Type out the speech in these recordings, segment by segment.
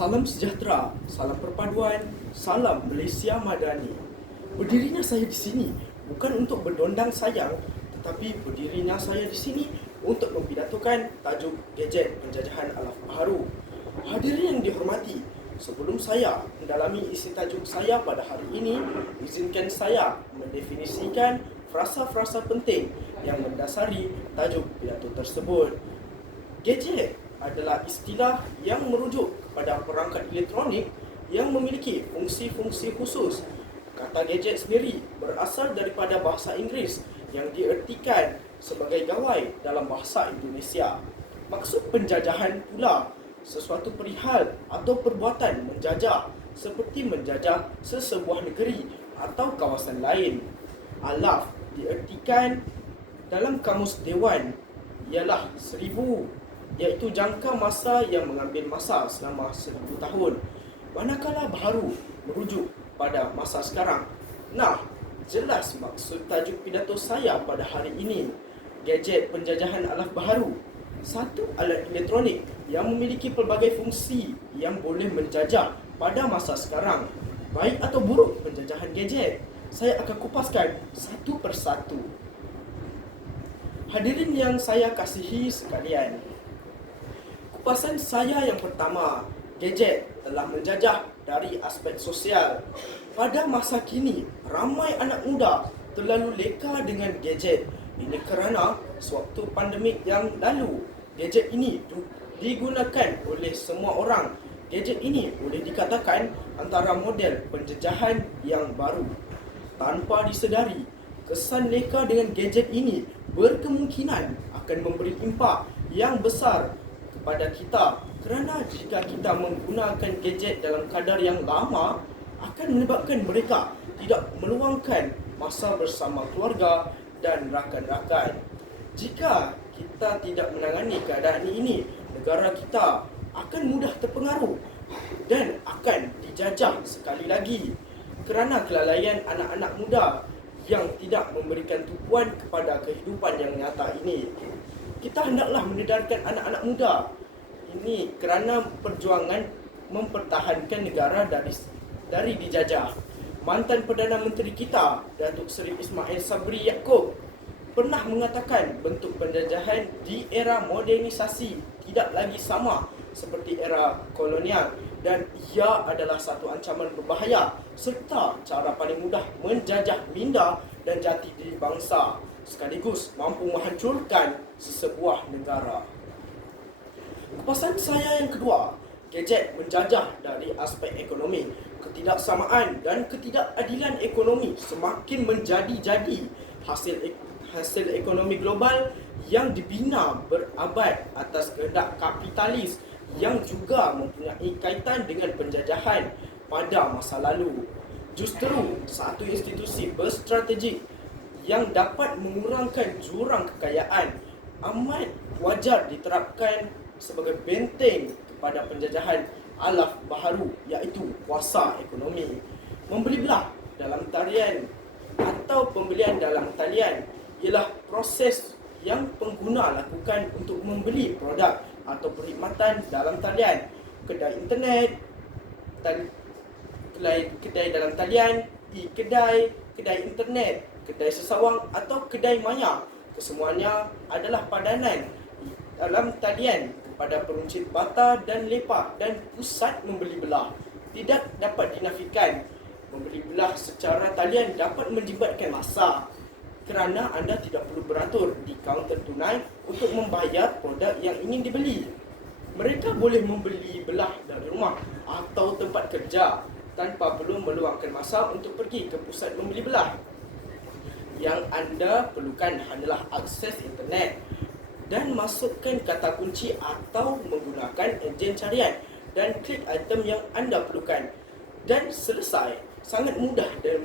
Salam sejahtera, salam perpaduan, salam Malaysia Madani. Berdirinya saya di sini bukan untuk berdondang sayang, tetapi berdirinya saya di sini untuk mempidatokan tajuk gadget penjajahan alaf baharu. Hadirin yang dihormati, sebelum saya mendalami isi tajuk saya pada hari ini, izinkan saya mendefinisikan frasa-frasa penting yang mendasari tajuk pidato tersebut. Gadget adalah istilah yang merujuk kepada perangkat elektronik yang memiliki fungsi-fungsi khusus. Kata gadget sendiri berasal daripada bahasa Inggeris yang diertikan sebagai gawai dalam bahasa Indonesia. Maksud penjajahan pula sesuatu perihal atau perbuatan menjajah, seperti menjajah sesebuah negeri atau kawasan lain. Alaf diertikan dalam kamus Dewan ialah 1000, iaitu jangka masa yang mengambil masa selama 1000 tahun. Manakala baharu merujuk pada masa sekarang. Nah, jelas maksud tajuk pidato saya pada hari ini. Gadget penjajahan alaf baharu, satu alat elektronik yang memiliki pelbagai fungsi yang boleh menjajah pada masa sekarang. Baik atau buruk penjajahan gadget, saya akan kupaskan satu persatu. Hadirin yang saya kasihi sekalian, kupasan saya yang pertama, gadget telah menjajah dari aspek sosial. Pada masa kini, ramai anak muda terlalu leka dengan gadget. Ini kerana sewaktu pandemik yang lalu, gadget ini digunakan oleh semua orang. Gadget ini boleh dikatakan antara model penjajahan yang baru. Tanpa disedari, kesan leka dengan gadget ini berkemungkinan akan memberi impak yang besar kepada kita, kerana jika kita menggunakan gadget dalam kadar yang lama akan menyebabkan mereka tidak meluangkan masa bersama keluarga dan rakan-rakan. Jika kita tidak menangani keadaan ini, negara kita akan mudah terpengaruh dan akan dijajah sekali lagi kerana kelalaian anak-anak muda yang tidak memberikan tumpuan kepada kehidupan yang nyata ini. Kita hendaklah menedarkan anak-anak muda ini kerana perjuangan mempertahankan negara dari dijajah. Mantan Perdana Menteri kita, Datuk Seri Ismail Sabri Yaakob, pernah mengatakan bentuk penjajahan di era modernisasi tidak lagi sama seperti era kolonial dan ia adalah satu ancaman berbahaya serta cara paling mudah menjajah minda dan jati diri bangsa sekaligus mampu menghancurkan sesebuah negara. Kupasan saya yang kedua, gadget menjajah dari aspek ekonomi. Ketidaksamaan dan ketidakadilan ekonomi semakin menjadi-jadi. Hasil ekonomi global yang dibina berabad atas kehendak kapitalis yang juga mempunyai kaitan dengan penjajahan pada masa lalu. Justru satu institusi berstrategik yang dapat mengurangkan jurang kekayaan amat wajar diterapkan sebagai benteng kepada penjajahan alaf baharu, iaitu kuasa ekonomi. Membeli belah dalam talian atau pembelian dalam talian ialah proses yang pengguna lakukan untuk membeli produk atau perkhidmatan dalam talian. Kedai internet, kedai dalam talian, e-kedai, kedai internet, kedai sesawang atau kedai maya. Kesemuanya adalah padanan dalam talian kepada peruncit bata dan lepak dan pusat membeli belah. Tidak dapat dinafikan, membeli belah secara talian dapat menjimatkan masa kerana anda tidak perlu beratur di kaunter tunai untuk membayar produk yang ingin dibeli. Mereka boleh membeli belah dari rumah atau tempat kerja tanpa perlu meluangkan masa untuk pergi ke pusat membeli belah. Yang anda perlukan hanyalah akses internet dan masukkan kata kunci atau menggunakan enjin carian dan klik item yang anda perlukan. Dan selesai. Sangat mudah dan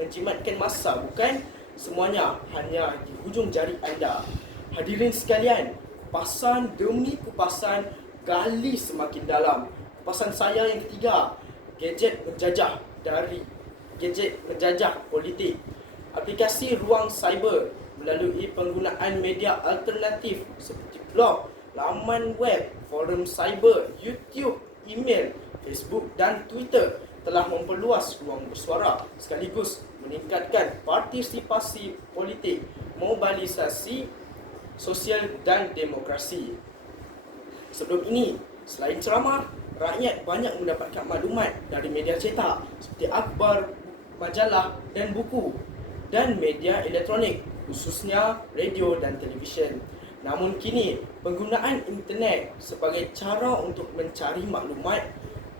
menjimatkan masa, bukan? Semuanya hanya di hujung jari anda. Hadirin sekalian, kupasan demi kupasan gali semakin dalam. Kupasan saya yang ketiga, gadget menjajah politik. Aplikasi ruang cyber melalui penggunaan media alternatif seperti blog, laman web, forum cyber, YouTube email, Facebook dan Twitter telah memperluas ruang bersuara sekaligus meningkatkan partisipasi politik, mobilisasi sosial dan demokrasi. Sebelum ini, selain ceramah, rakyat banyak mendapatkan maklumat dari media cetak seperti akhbar, majalah dan buku, dan media elektronik, khususnya radio dan televisyen. Namun kini, penggunaan internet sebagai cara untuk mencari maklumat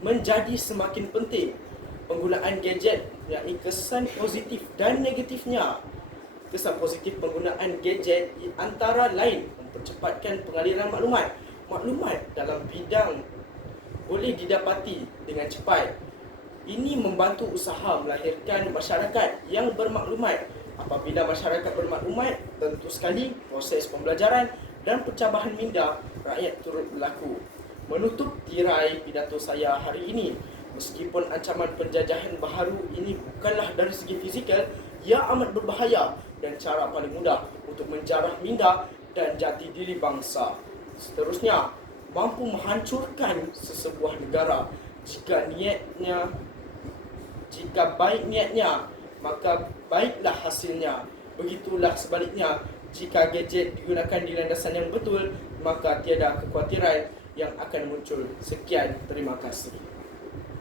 menjadi semakin penting. Penggunaan gadget mempunyai kesan positif dan negatifnya. Kesan positif penggunaan gadget antara lain mempercepatkan pengaliran maklumat. Maklumat dalam bidang boleh didapati dengan cepat. Ini membantu usaha melahirkan masyarakat yang bermaklumat. Apabila masyarakat bermaklumat, tentu sekali proses pembelajaran dan pencabahan minda rakyat turut berlaku. Menutup tirai pidato saya hari ini, meskipun ancaman penjajahan baharu ini bukanlah dari segi fizikal, ia amat berbahaya dan cara paling mudah untuk menjarah minda dan jati diri bangsa. Seterusnya, mampu menghancurkan sesebuah negara jika baik niatnya, maka baiklah hasilnya. Begitulah sebaliknya, jika gadget digunakan di landasan yang betul, maka tiada kekhawatiran yang akan muncul. Sekian, terima kasih.